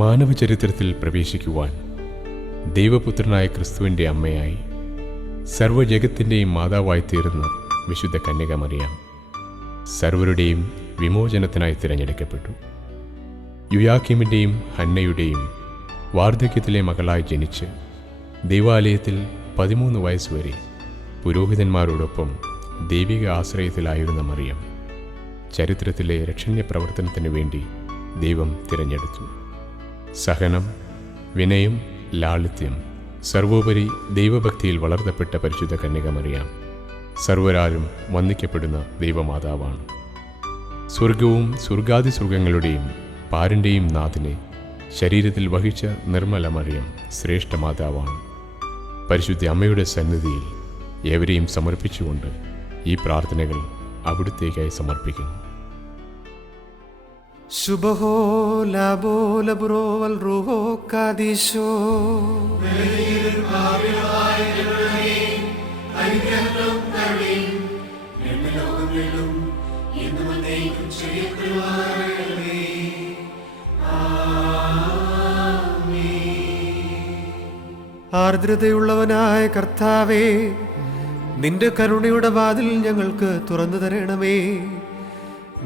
മാനവചരിത്രത്തിൽ പ്രവേശിക്കുവാൻ ദൈവപുത്രനായ ക്രിസ്തുവിൻ്റെ അമ്മയായി സർവ്വജഗത്തിൻ്റെയും മാതാവായി തീർന്ന വിശുദ്ധ കന്യക മറിയാം സർവരുടെയും വിമോചനത്തിനായി തിരഞ്ഞെടുക്കപ്പെട്ടു. യുയാക്കീമിൻ്റെയും ഹന്നയുടെയും വാർദ്ധക്യത്തിലെ മകളായി ജനിച്ച് ദൈവാലയത്തിൽ 13 വയസ്സുവരെ പുരോഹിതന്മാരോടൊപ്പം ദൈവിക ആശ്രയത്തിലായിരുന്ന മറിയം ചരിത്രത്തിലെ രക്ഷണ്യ പ്രവർത്തനത്തിനു വേണ്ടി ദൈവം തിരഞ്ഞെടുത്തു. സഹനം, വിനയം, ലാളിത്യം, സർവോപരി ദൈവഭക്തിയിൽ വളർത്തപ്പെട്ട പരിശുദ്ധ കന്യക മറിയാം സർവരാലും വന്ദിക്കപ്പെടുന്ന ദൈവമാതാവാണ്. സ്വർഗവും സ്വർഗാതിസ്വർഗങ്ങളുടെയും പാരൻ്റെയും നാഥനെ ശരീരത്തിൽ വഹിച്ച നിർമ്മല മറിയം ശ്രേഷ്ഠ മാതാവാണ്. പരിശുദ്ധ അമ്മയുടെ സന്നിധിയിൽ ഏവരെയും സമർപ്പിച്ചുകൊണ്ട് ഈ പ്രാർത്ഥനകൾ അവിടുത്തേക്കായി സമർപ്പിക്കുന്നു. ശുഭഹോ ലാബോ ലബ്രോവൽ റൂഹോ കാദീശോ ആർദ്രതയുള്ളവനായ കർത്താവേ, നിന്റെ കരുണയുടെ വാതിൽ ഞങ്ങൾക്ക് തുറന്നു തരണമേ.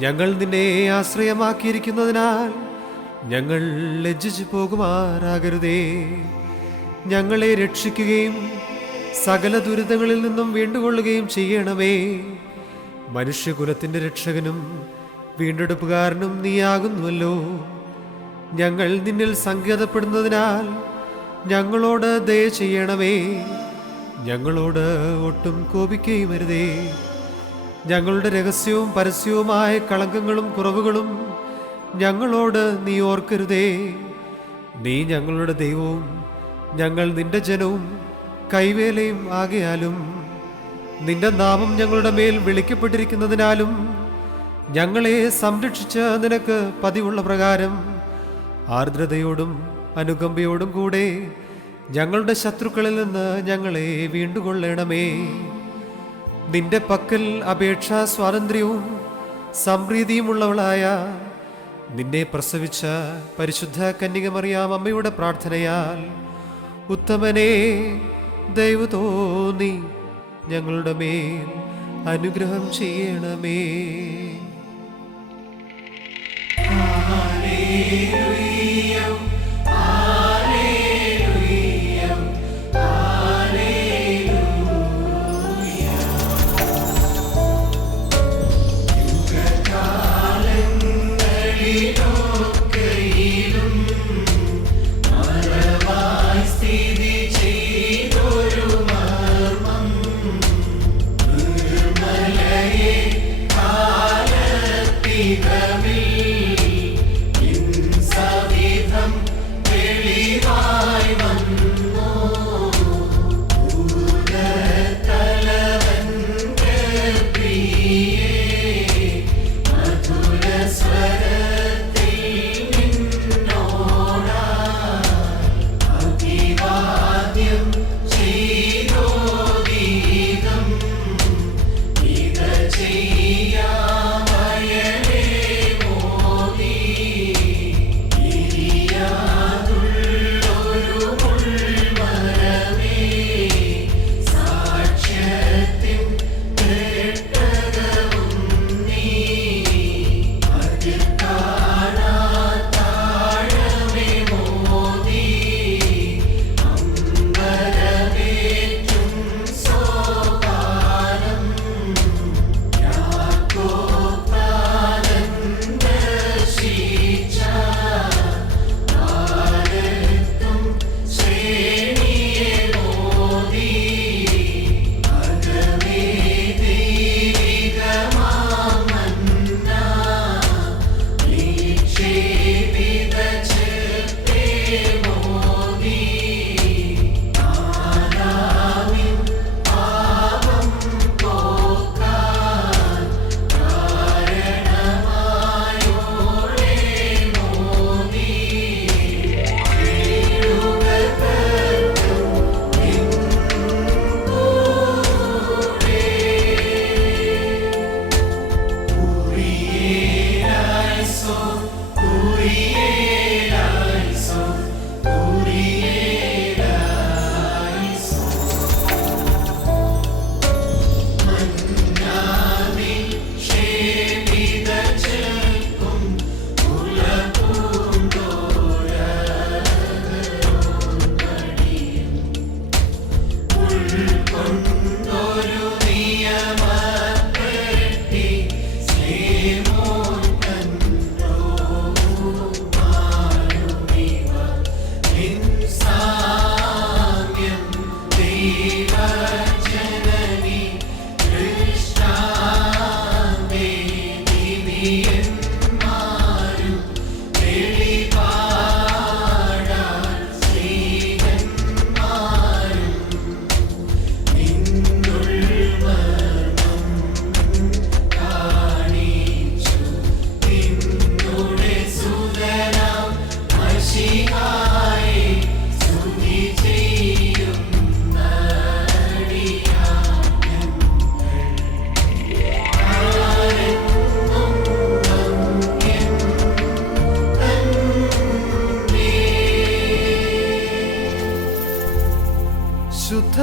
ഞങ്ങൾ നിന്നെ ആശ്രയമാക്കിയിരിക്കുന്നതിനാൽ ഞങ്ങൾ ലജ്ജിച്ചു പോകുമാറാകരുതേ. ഞങ്ങളെ രക്ഷിക്കുകയും സകല ദുരിതങ്ങളിൽ നിന്നും വീണ്ടുകൊള്ളുകയും ചെയ്യണമേ. മനുഷ്യകുലത്തിൻ്റെ രക്ഷകനും വീണ്ടെടുപ്പുകാരനും നീയാകുന്നുവല്ലോ. ഞങ്ങൾ നിന്നിൽ സങ്കേതപ്പെടുന്നതിനാൽ ഞങ്ങളോട് ദയ ചെയ്യണമേ. ഞങ്ങളോട് ഒട്ടും കോപിക്കുകയും അരുതേ. ഞങ്ങളുടെ രഹസ്യവും പരസ്യവുമായ കളങ്കങ്ങളും കുറവുകളും ഞങ്ങളോട് നീ ഓർക്കരുതേ. നീ ഞങ്ങളുടെ ദൈവവും ഞങ്ങൾ നിന്റെ ജനവും കൈവേലയും ആകയാലും നിന്റെ നാമം ഞങ്ങളുടെ മേൽ വിളിക്കപ്പെട്ടിരിക്കുന്നതിനാലും ഞങ്ങളെ സംരക്ഷിച്ച നിനക്ക് പതിവുള്ള പ്രകാരം ആർദ്രതയോടും അനുകമ്പയോടും കൂടെ ഞങ്ങളുടെ ശത്രുക്കളിൽ നിന്ന് ഞങ്ങളെ വീണ്ടുകൊള്ളണമേ. നിന്റെ പക്കൽ അപേക്ഷാ സ്വാതന്ത്ര്യവും സംപ്രീതിയുമുള്ളവളായ നിന്നെ പ്രസവിച്ച പരിശുദ്ധ കന്യക മറിയാം അമ്മയുടെ പ്രാർത്ഥനയാൽ ഉത്തമനെ ദൈവ തോന്നി ഞങ്ങളുടെ മേൽ അനുഗ്രഹം ചെയ്യണമേ.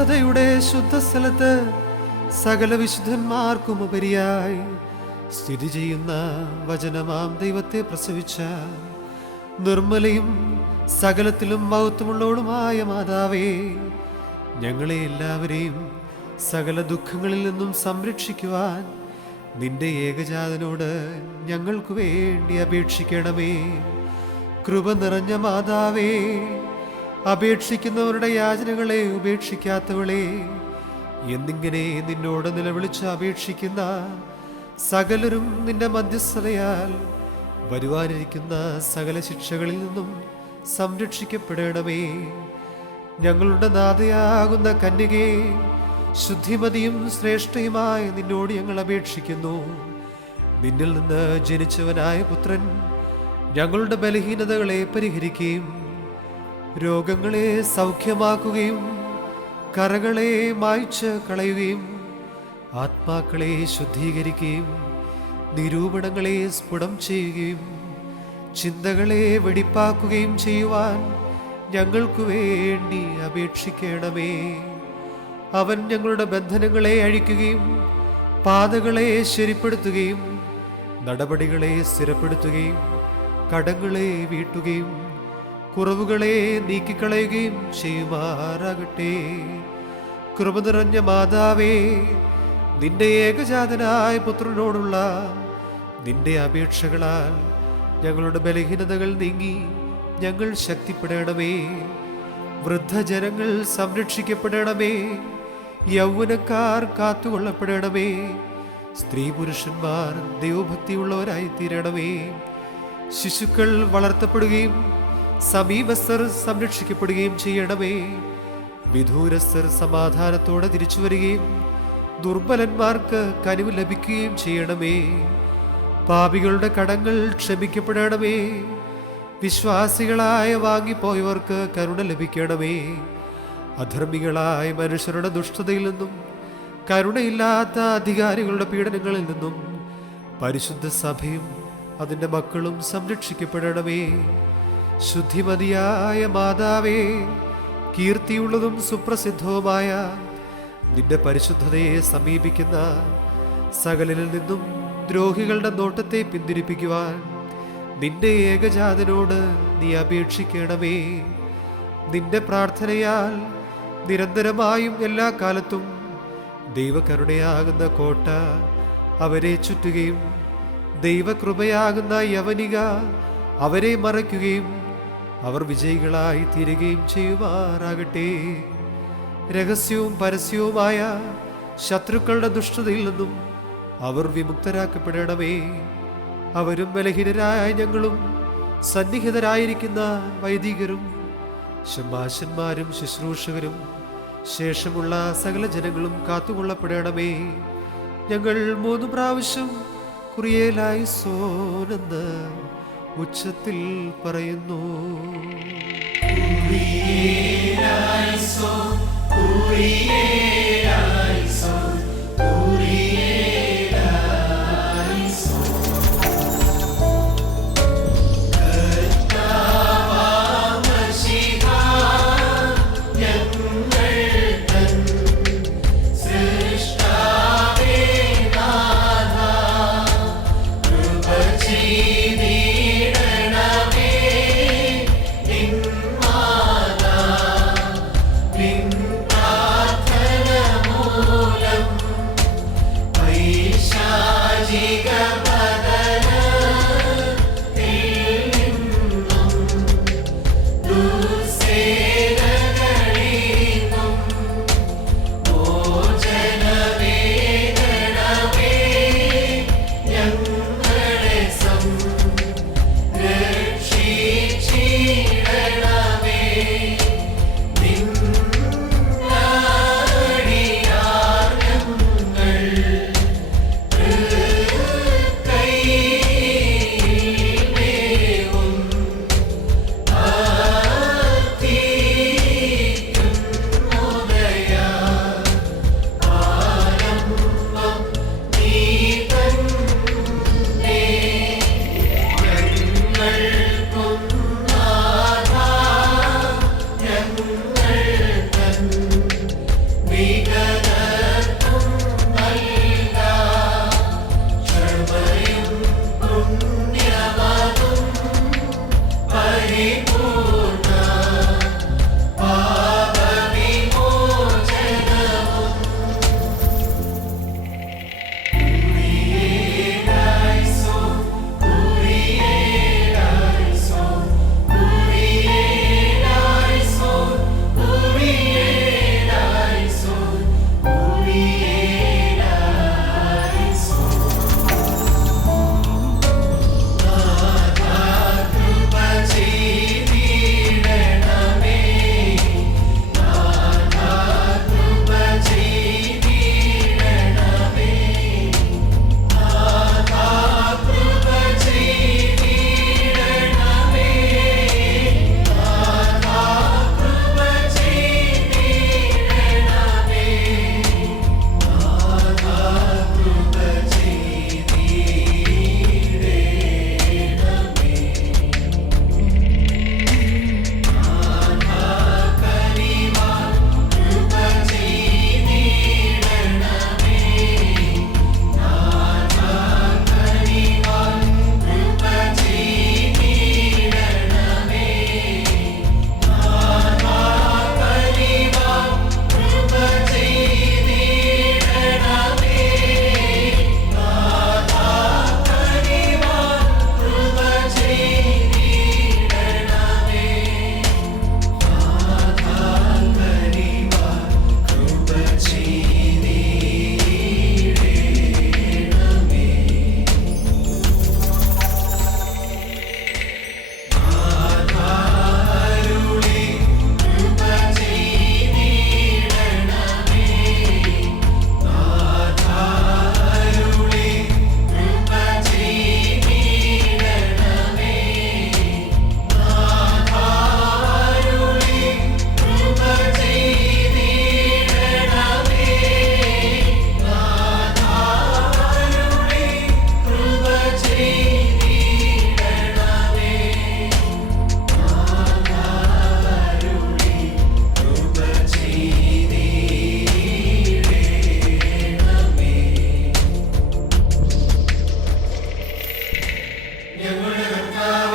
പരിശുദ്ധതയുടെ ശുദ്ധസ്ഥലത്ത് സകല വിശുദ്ധന്മാർക്കും ഉപരിയായി സ്ഥിതി ചെയ്യുന്ന വചനമാം ദൈവത്തെ പ്രസവിച്ച നിർമ്മലയും സകലത്തിലും മഹത്വമുള്ളവളുമായ മാതാവേ, ഞങ്ങളെ എല്ലാവരെയും സകല ദുഃഖങ്ങളിൽ നിന്നും സംരക്ഷിക്കുവാൻ നിന്റെ ഏകജാതനോട് ഞങ്ങൾക്ക് വേണ്ടി അപേക്ഷിക്കണമേ. കൃപ നിറഞ്ഞ മാതാവേ, അപേക്ഷിക്കുന്നവരുടെ യാചനകളെ ഉപേക്ഷിക്കാത്തവളെ, എന്നിങ്ങനെ നിന്നോട് നിലവിളിച്ച് അപേക്ഷിക്കുന്ന സകലരും നിന്റെ മധ്യസ്ഥതയാൽ വരുവാനിരിക്കുന്ന സകല ശിക്ഷകളിൽ നിന്നും സംരക്ഷിക്കപ്പെടണമേ. ഞങ്ങളുടെ നാഥയാകുന്ന കന്യകേ, ശുദ്ധിമതിയും ശ്രേഷ്ഠയുമായ നിന്നോട് ഞങ്ങൾ അപേക്ഷിക്കുന്നു. നിന്നിൽ നിന്ന് ജനിച്ചവനായ പുത്രൻ ഞങ്ങളുടെ ബലഹീനതകളെ പരിഹരിക്കുകയും രോഗങ്ങളെ സൗഖ്യമാക്കുകയും കറകളെ മായ്ച്ച് കളയുകയും ആത്മാക്കളെ ശുദ്ധീകരിക്കുകയും നിരൂപണങ്ങളെ സ്ഫുടം ചെയ്യുകയും ചിന്തകളെ വെടിപ്പാക്കുകയും ചെയ്യുവാൻ ഞങ്ങൾക്ക് വേണ്ടി അപേക്ഷിക്കണമേ. അവൻ ഞങ്ങളുടെ ബന്ധനങ്ങളെ അഴിക്കുകയും പാതകളെ ശരിപ്പെടുത്തുകയും നടപടികളെ സ്ഥിരപ്പെടുത്തുകയും കടങ്ങളെ വീട്ടുകയും കുറവുകളെ നീക്കിക്കളയുകയും ചെയ്യുമാറാകട്ടെ. കൃപ നിറഞ്ഞ മാതാവേ, നിന്റെ ഏകജാതനായ പുത്രനോടുള്ള നിന്റെ അപേക്ഷകളാൽ ഞങ്ങളുടെ ബലഹീനതകൾ നീങ്ങി ഞങ്ങൾ ശക്തിപ്പെടണമേ. വൃദ്ധജനങ്ങൾ സംരക്ഷിക്കപ്പെടണമേ. യൗവനക്കാർ കാത്തുകൊള്ളപ്പെടണമേ. സ്ത്രീ പുരുഷന്മാർ ദൈവഭക്തിയുള്ളവരായി തീരണമേ. ശിശുക്കൾ വളർത്തപ്പെടുകയും സമീപസ്ഥർ സംരക്ഷിക്കപ്പെടുകയും ചെയ്യണമേ. വിദൂരസ്ഥർ സമാധാനത്തോടെ തിരിച്ചു വരികയും ദുർബലന്മാർക്ക് കനിവ് ലഭിക്കുകയും ചെയ്യണമേ. പാപികളുടെ കടങ്ങൾ ക്ഷമിക്കപ്പെടണമേ. വിശ്വാസികളായ വാങ്ങിപ്പോയവർക്ക് കരുണ ലഭിക്കണമേ. അധർമ്മികളായ മനുഷ്യരുടെ ദുഷ്ടതയിൽ നിന്നും കരുണയില്ലാത്ത അധികാരികളുടെ പീഡനങ്ങളിൽ നിന്നും പരിശുദ്ധ സഭയും അതിൻ്റെ മക്കളും സംരക്ഷിക്കപ്പെടണമേ. ശുദ്ധിമതിയായ മാതാവേ, കീർത്തിയുള്ളതും സുപ്രസിദ്ധവുമായ നിന്റെ പരിശുദ്ധതയെ സമീപിക്കുന്ന സകലരിൽ നിന്നും ദ്രോഹികളുടെ നോട്ടത്തെ പിന്തിരിപ്പിക്കുവാൻ നിന്റെ ഏകജാതനോട് നീ അപേക്ഷിക്കണമേ. നിന്റെ പ്രാർത്ഥനയാൽ നിരന്തരമായും എല്ലാ കാലത്തും ദൈവകരുണയാകുന്ന കോട്ട അവരെ ചുറ്റുകയും ദൈവകൃപയാകുന്ന യവനിക അവരെ മറയ്ക്കുകയും അവർ വിജയികളായി തീരുകയും ചെയ്യുമാറാകട്ടെ. രഹസ്യവും പരസ്യവുമായ ശത്രുക്കളുടെ ദുഷ്ടതയിൽ നിന്നും അവർ വിമുക്തരാക്കപ്പെടണമേ. അവരും ബലഹീനരായ ഞങ്ങളും സന്നിഹിതരായിരിക്കുന്ന വൈദികരും ശമാശന്മാരും ശുശ്രൂഷകരും ശേഷമുള്ള സകല ജനങ്ങളും കാത്തുകൊള്ളപ്പെടണമേ. ഞങ്ങൾ 3 പ്രാവശ്യം കുറിയേലായിസോനെന്ന് ഉച്ചത്തിൽ പറയുന്നു. കുറിയേലായിസോൻ, കുറിയേലായിസോൻ, കുറിയേലായിസോൻ. കർത്താവാം മശീഹാ, ഞങ്ങൾ തൻ സൃഷ്ടാവേ നാഥാ, കൃപ ചെയ്തിടണമേ. നിൻ മാതാ നിൻ പ്രാർത്ഥന മൂലം പൈശാചിക പതനത്തിൽ നിന്നും ദുർസേനകളിൽ നിന്നും മോചനമേകണമേ. ഞങ്ങളെ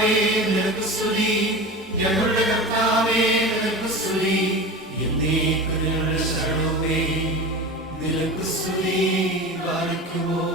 കർത്താവേ നിനക്ക് സ്തുതി, ഞങ്ങളുടെ കർത്താവേ നിനക്ക് സ്തുതി, എന്നേക്കും ഞങ്ങളുടെ ശരണമേ നിനക്ക് സ്തുതി. പാലിക്കുമോ